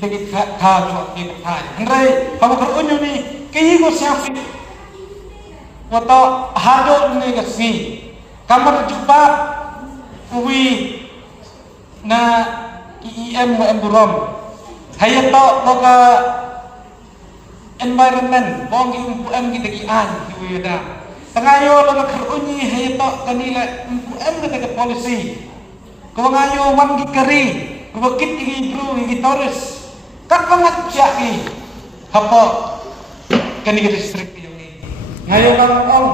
kita kau kita thai Henry kamu kerunyu ni kini kau siapa waktu hado ni kasi kamu terjumpa uwi na IEM buron hayat to loka environment bongi UM kita kian uwi dah tengayo loka kerunyi hayat to kanila UM kita policy kau ngayo wan gikari kau kit igi bro igi toris kat pengajak ni apa kani ke distrik ini ngayo kan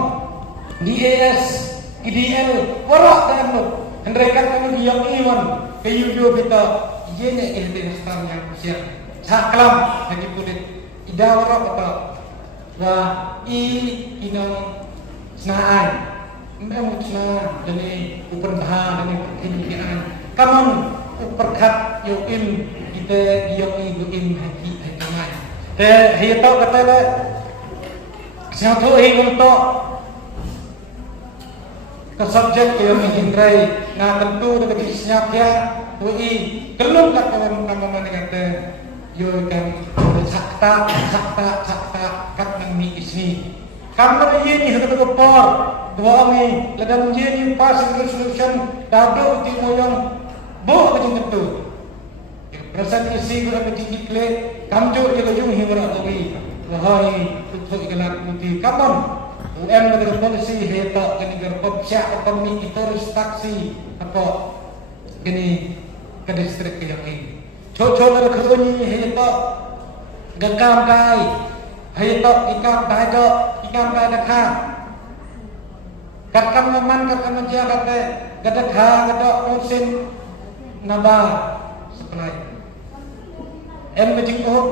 DAS IDL warak dan lo hendrakan kami yang iwan kayu dua kita ianya ilmu yang siap saklam lagi kulit ida warak apa wah inong senaan memang senang dan uper bahan dan keinginan kamu uperkat yoim kita yoim yoim haki hakiman teh hiyo kata le siapa untuk ke subjek yang menghindrai nah tentu dengan siap ya UI kelum tak kawan nama kata yo kan sakta kat nang mi isni karena ini hendak berpor dua ni ledang ini pas resolution dado ti moyang boh ke tentu perasaan isi guna bertinggi kle kamjo jaga jung himra lagi wahai untuk ikan putih kapan UM negara polisi heta kini gerpop syak ekonomi itoris taksi apa kini ke distrik yang ini cocok negara keruni heta gagam kai heta ikan dajo ikan dajo katkan meman katkan menjaga kate gadak ha gadak musim naba supply menjenguk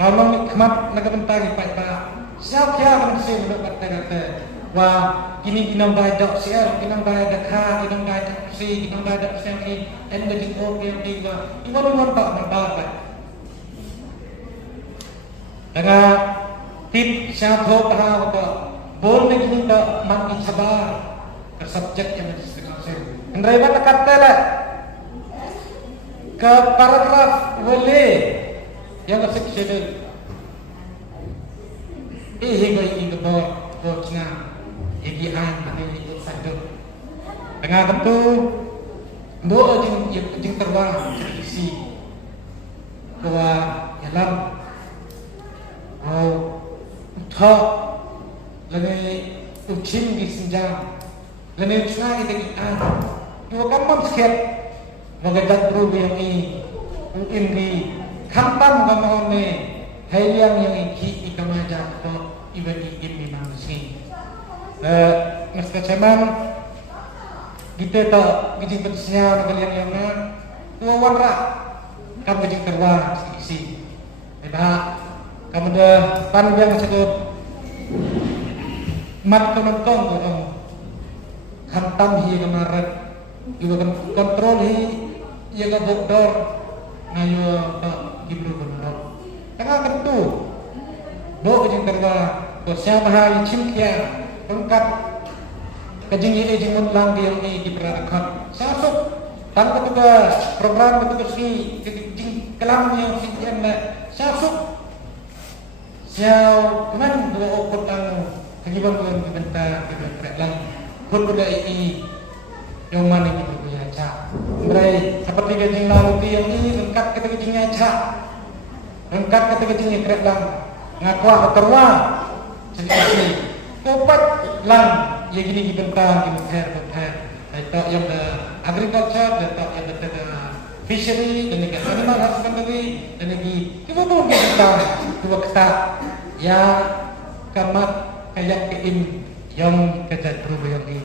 kalau kemat nak bentang pak siapa yang mesti mendapat kata wah kini kinam dadak siar kinam dadak ha kinam dadak si kinam dadak siang ni menjenguk yang tiga ibu rumah tak nampak dengan tip siapa tahu tak boleh kita makin sabar ke subjek yang disebut Andai mana kata lah ke paragraf boleh yang seksyen hingga ini bocna igian ini satu dengan tentu doa jing terbang isi bahwa dalam uthak lagi ucin di senjang lagi cina itu ikan dua kampung sekian mengedak berubi yang ini kampam kamu ni hayang yang iki ikan aja atau iban ikim memang sini. Mesti cuman kita tak gigi bersihnya dengan yang dua warna kamu gigi terwah isi. Dah kamu dah panjang sedut mat penonton tu hantam hi kemarin juga kontrol hi jaga bokdor ngayo Ibnu benar. Tengah tentu, bo kejeng terwa, bo siapa hari cimkia, lengkap kejeng ini jeng lang dia ini di perangkat. Sasuk, tanpa juga program betul si kejeng kelamnya siapa sasuk. Siapa kemana dua okut ang kejiban belum dibentar kita lang. Pun sudah ini yang mana kita punya cak. Mereka seperti kejeng lalu yang ini lengkap kita kejengnya cak. Lengkap kata kecilnya kerek lang ngakuah terwa sedikit kopat lang ya gini dibentang dibentar tak yang agriculture dan tak yang fishery dan juga animal husbandry dan lagi kita pun dibentang dua kata yang kamat kayak keim yang kerja berubah yang ini